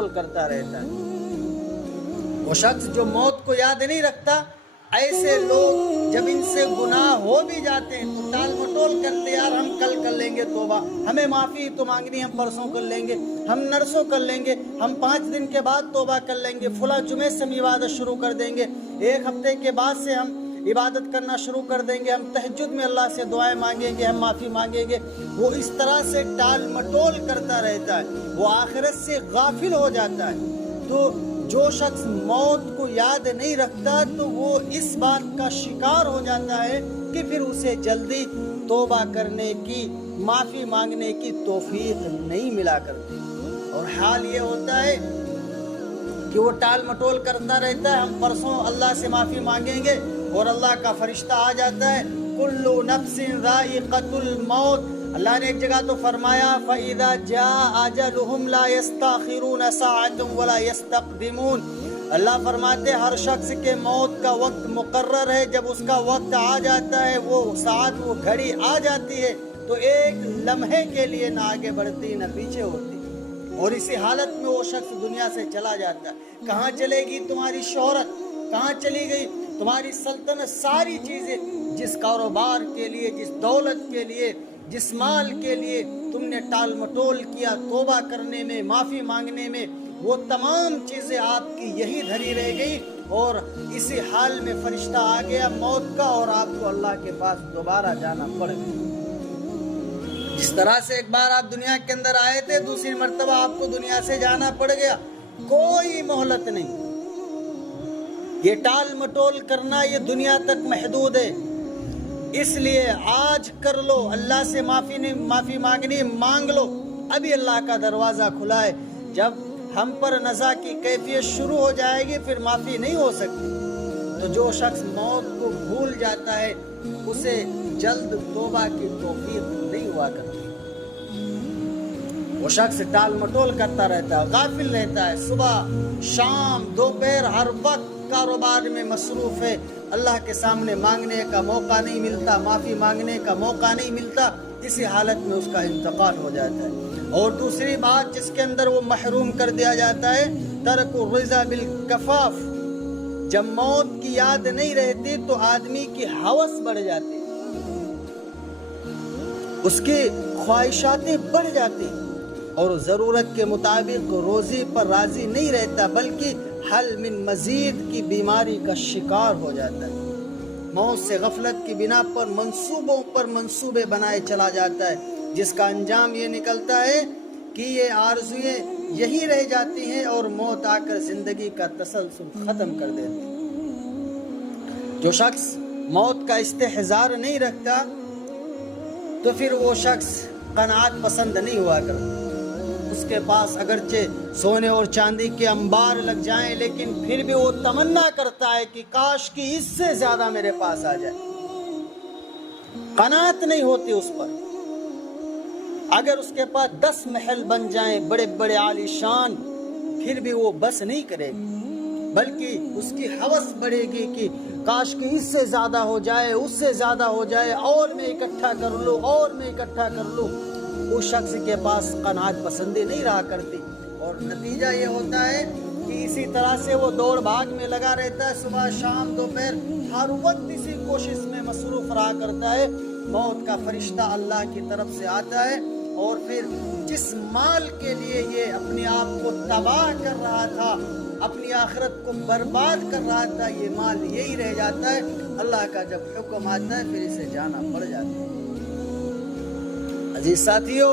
मटोल करता रहता है। वो शख्स जो मौत को याद नहीं रखता, ऐसे लोग जब इनसे गुनाह हो भी जाते हैं तो टाल मटोल करते, यार हम कल कर लेंगे तौबा, हमें माफ़ी तो मांगनी, हम परसों कर लेंगे, हम नरसों कर लेंगे, हम 5 दिन के बाद तौबा कर लेंगे, फला जुमे से हम इबादत शुरू कर देंगे, 1 हफ्ते के बाद से हम इबादत करना शुरू कर देंगे, हम तहज्जुद में अल्लाह से दुआएं मांगेंगे, हम माफ़ी मांगेंगे। वो इस तरह से टाल मटोल करता रहता है, वो आखिरत से गाफिल हो जाता है। तो जो शख्स मौत को याद नहीं रखता तो वो इस बात का शिकार हो जाता है कि फिर उसे जल्दी तौबा करने की, माफ़ी मांगने की तौफीक नहीं मिला करती। और हाल ये होता है कि वो टाल मटोल करता रहता है, हम परसों अल्लाह से माफ़ी मांगेंगे और अल्लाह का फरिश्ता आ जाता है, कुल्लु नफ्सिन ज़ाइक़तुल मौत। अल्लाह ने एक जगह तो फरमाया फ़इज़ा जाअ अजलुहुम ला यस्तख़िरून साअतन वला यस्तक़दिमून। अल्लाह फरमाते हर शख्स के मौत का वक्त मुकर्रर है, जब उसका वक्त आ जाता है, वो साथ वो घड़ी आ जाती है तो एक लम्हे के लिए ना आगे बढ़ती ना पीछे होती, और इसी हालत में वो शख्स दुनिया से चला जाता है। कहाँ चलेगी तुम्हारी शोहरत, कहाँ चली गई तुम्हारी सल्तनत, सारी चीज़ें जिस कारोबार के लिए, जिस दौलत के लिए, जिस माल के लिए तुमने टाल मटोल किया तौबा करने में, माफ़ी मांगने में, वो तमाम चीज़ें आपकी यही धरी रह गई और इसी हाल में फरिश्ता आ गया मौत का और आपको अल्लाह के पास दोबारा जाना पड़ गया। जिस तरह से एक बार आप दुनिया के अंदर आए थे, दूसरी मर्तबा आपको दुनिया से जाना पड़ गया, कोई मोहलत नहीं। ये टाल मटोल करना ये दुनिया तक महदूद है, इसलिए आज कर लो, अल्लाह से माफ़ी मांगनी मांग लो, अभी अल्लाह का दरवाज़ा खुला है। जब हम पर नज़ा की कैफियत शुरू हो जाएगी फिर माफ़ी नहीं हो सकती। तो जो शख्स मौत को भूल जाता है उसे जल्द तौबा की तौफीक नहीं हुआ करती। वो शख्स टाल मटोल करता रहता है, गाफिल रहता है, सुबह शाम दोपहर हर वक्त कारोबार में मसरूफ़ है, अल्लाह के सामने मांगने का मौका नहीं मिलता, माफ़ी मांगने का मौका नहीं मिलता, इसी हालत में उसका इंतकाल हो जाता है। और दूसरी बात जिसके अंदर वो महरूम कर दिया जाता है, तरकु रिज़ा बिल कफ़ाफ। जब मौत की याद नहीं रहती तो आदमी की हवस बढ़ जाती, उसकी ख्वाहिशातें बढ़ जाती और ज़रूरत के मुताबिक रोज़ी पर राज़ी नहीं रहता, बल्कि हल मिन मजीद की बीमारी का शिकार हो जाता है। मौत से गफलत की बिना पर मंसूबों पर मंसूबे बनाए चला जाता है, जिसका अंजाम ये निकलता है कि ये आरज़ुएं यही रह जाती हैं और मौत आकर ज़िंदगी का तसलसल ख़त्म कर देती है। जो शख्स मौत का इस्तेहज़ार नहीं रखता तो फिर वो शख्स क़नाअत पसंद नहीं हुआ करता। उसके पास अगरचे सोने और चांदी के अंबार लग जाएं, लेकिन फिर भी वो तमन्ना करता है कि काश कि इससे ज्यादा मेरे पास आ जाए। क़नाअत नहीं होती उस पर। अगर उसके पास 10 महल बन जाएं बड़े बड़े आलीशान, फिर भी वो बस नहीं करेगी, बल्कि उसकी हवस बढ़ेगी कि काश कि इससे ज्यादा हो जाए, उससे ज्यादा हो जाए, और मैं इकट्ठा कर लूं, और मैं इकट्ठा कर लूं। उस शख्स के पास क़नाअत पसंदी नहीं रहा करती और नतीजा ये होता है कि इसी तरह से वो दौड़ भाग में लगा रहता है, सुबह शाम दोपहर हर वक्त इसी कोशिश में मसरूफ़ रहा करता है। मौत का फरिश्ता अल्लाह की तरफ से आता है और फिर जिस माल के लिए ये अपने आप को तबाह कर रहा था, अपनी आखिरत को बर्बाद कर रहा था, ये माल यही रह जाता है। अल्लाह का जब हुक्म आता है फिर इसे जाना पड़ जाता है। अजीज साथियों,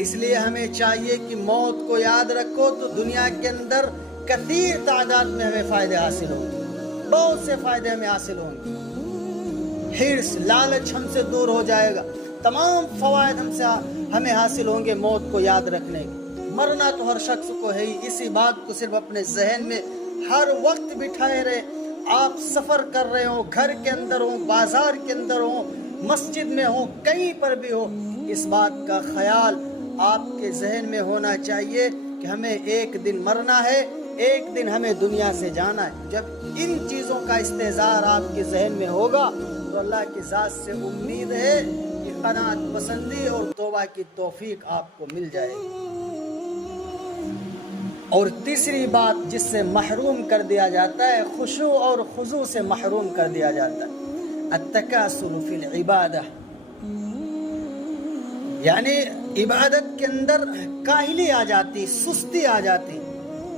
इसलिए हमें चाहिए कि मौत को याद रखो तो दुनिया के अंदर कसीर तादाद में हमें फ़ायदे हासिल होंगे, बहुत से फ़ायदे हमें हासिल होंगे। हिर्स, लालच हमसे दूर हो जाएगा, तमाम फ़वाइद हमें हासिल होंगे मौत को याद रखने के। मरना तो हर शख्स को है ही, इसी बात को सिर्फ अपने जहन में हर वक्त बिठाए रहे। आप सफ़र कर रहे हो, घर के अंदर हो, बाजार के अंदर हो, मस्जिद में हो, कहीं पर भी हो, इस बात का ख्याल आपके जहन में होना चाहिए कि हमें एक दिन मरना है, एक दिन हमें दुनिया से जाना है। जब इन चीज़ों का इस्तेज़ार आपके जहन में होगा तो अल्लाह की ज़ात से उम्मीद है कि क़नाअत पसंदी और तौबा की तौफीक आपको मिल जाएगी। اور تیسری بات جس سے محروم کر دیا جاتا ہے، خشوع اور خضوع سے محروم کر دیا جاتا ہے، التکاسل فی العبادہ، یعنی عبادت کے اندر کاہلی آ جاتی، سستی آ جاتی۔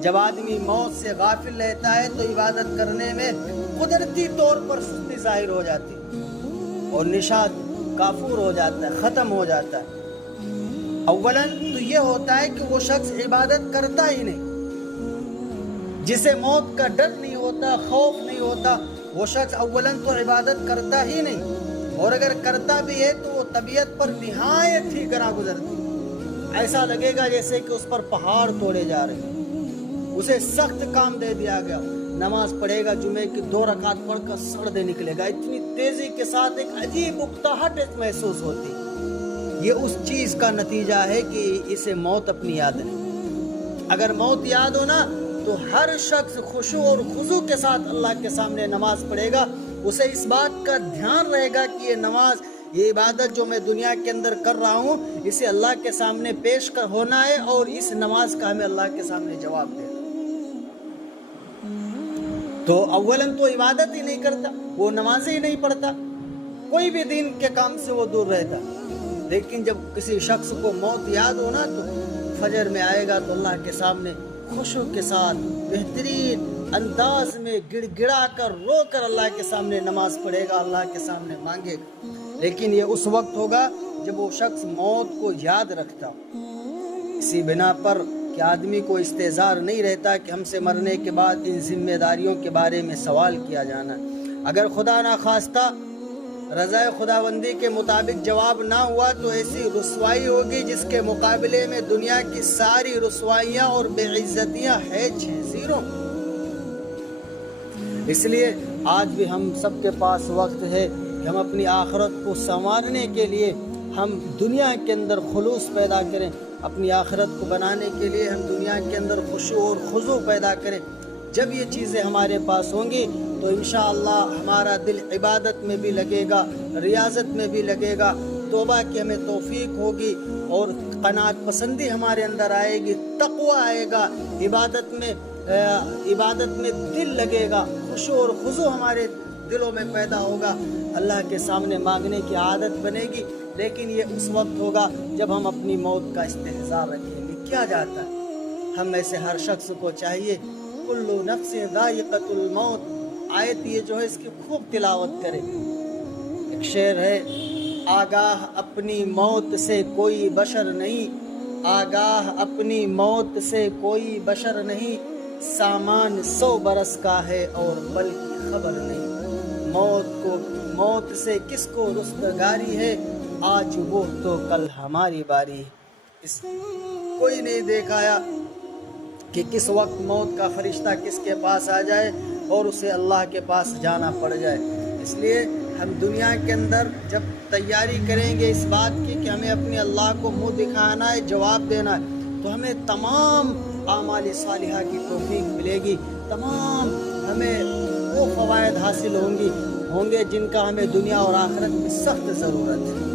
جب آدمی موت سے غافل رہتا ہے تو عبادت کرنے میں قدرتی طور پر سستی ظاہر ہو جاتی اور نشاط کافور ہو جاتا ہے، ختم ہو جاتا ہے۔ اولاً تو یہ ہوتا ہے کہ وہ شخص عبادت کرتا ہی نہیں، جسے موت کا ڈر نہیں ہوتا، خوف نہیں ہوتا، وہ شخص اولاً تو عبادت کرتا ہی نہیں، اور اگر کرتا بھی ہے تو وہ طبیعت پر نہایت ہی گراں گزرتی، ایسا لگے گا جیسے کہ اس پر پہاڑ توڑے جا رہے ہیں، اسے سخت کام دے دیا گیا۔ نماز پڑھے گا، جمعے کی 2 رکعت پڑھ کر سڑ دے نکلے گا، اتنی تیزی کے ساتھ ایک عجیب اکتاہٹ محسوس ہوتی۔ یہ اس چیز کا نتیجہ ہے کہ اسے موت اپنی یاد نہیں۔ اگر موت یاد ہو نا تو ہر شخص خشوع اور خضوع کے ساتھ اللہ کے سامنے نماز پڑھے گا، اسے اس بات کا دھیان رہے گا کہ یہ نماز، یہ عبادت جو میں دنیا کے اندر کر رہا ہوں، اسے اللہ کے سامنے پیش ہونا ہے، اور اس نماز کا ہمیں اللہ کے سامنے جواب دینا۔ تو اولاً تو عبادت ہی نہیں کرتا، وہ نماز ہی نہیں پڑھتا، کوئی بھی دین کے کام سے وہ دور رہتا۔ لیکن جب کسی شخص کو موت یاد ہونا تو فجر میں آئے گا تو اللہ کے سامنے خشوع کے ساتھ بہترین انداز میں گڑ گڑا کر رو کر اللہ کے سامنے نماز پڑھے گا، اللہ کے سامنے مانگے گا۔ لیکن یہ اس وقت ہوگا جب وہ شخص موت کو یاد رکھتا ہو۔ اسی بنا پر کہ آدمی کو استحضار نہیں رہتا کہ ہم سے مرنے کے بعد ان ذمہ داریوں کے بارے میں سوال کیا جانا۔ اگر خدا نہ خواستہ رضا خداوندی کے مطابق جواب نہ ہوا تو ایسی رسوائی ہوگی جس کے مقابلے میں دنیا کی ساری رسوائیاں اور بے عزتیاں ہیں 0۔ اس لیے آج بھی ہم سب کے پاس وقت ہے کہ ہم اپنی آخرت کو سنوارنے کے لیے ہم دنیا کے اندر خلوص پیدا کریں، اپنی آخرت کو بنانے کے لیے ہم دنیا کے اندر خشوع اور خضوع پیدا کریں۔ جب یہ چیزیں ہمارے پاس ہوں گی تو انشاءاللہ ہمارا دل عبادت میں بھی لگے گا، ریاضت میں بھی لگے گا، توبہ کی ہمیں توفیق ہوگی، اور قناعت پسندی ہمارے اندر آئے گی، تقوی آئے گا، عبادت میں دل لگے گا، خشوع اور خضوع ہمارے دلوں میں پیدا ہوگا، اللہ کے سامنے مانگنے کی عادت بنے گی۔ لیکن یہ اس وقت ہوگا جب ہم اپنی موت کا استحضار رکھیں گے۔ کیا جاتا ہے ہم میں سے ہر شخص کو چاہیے کل نفس ذائقۃ الموت، آیت یہ جو ہے اس کی خوب تلاوت کرے۔ ایک شعر ہے، آگاہ اپنی موت سے کوئی بشر نہیں، آگاہ اپنی موت سے کوئی بشر نہیں، سامان 100 برس کا ہے اور پل کی خبر نہیں، موت سے کس کو رستگاری ہے، آج وہ تو کل ہماری باری۔ کوئی نہیں دیکھایا کہ کس وقت موت کا فرشتہ کس کے پاس آ جائے اور اسے اللہ کے پاس جانا پڑ جائے۔ اس لیے ہم دنیا کے اندر جب تیاری کریں گے اس بات کی کہ ہمیں اپنے اللہ کو منہ دکھانا ہے، جواب دینا ہے، تو ہمیں تمام اعمال صالحہ کی توفیق ملے گی، تمام ہمیں وہ فوائد حاصل ہوں گے جن کا ہمیں دنیا اور آخرت میں سخت ضرورت ہے۔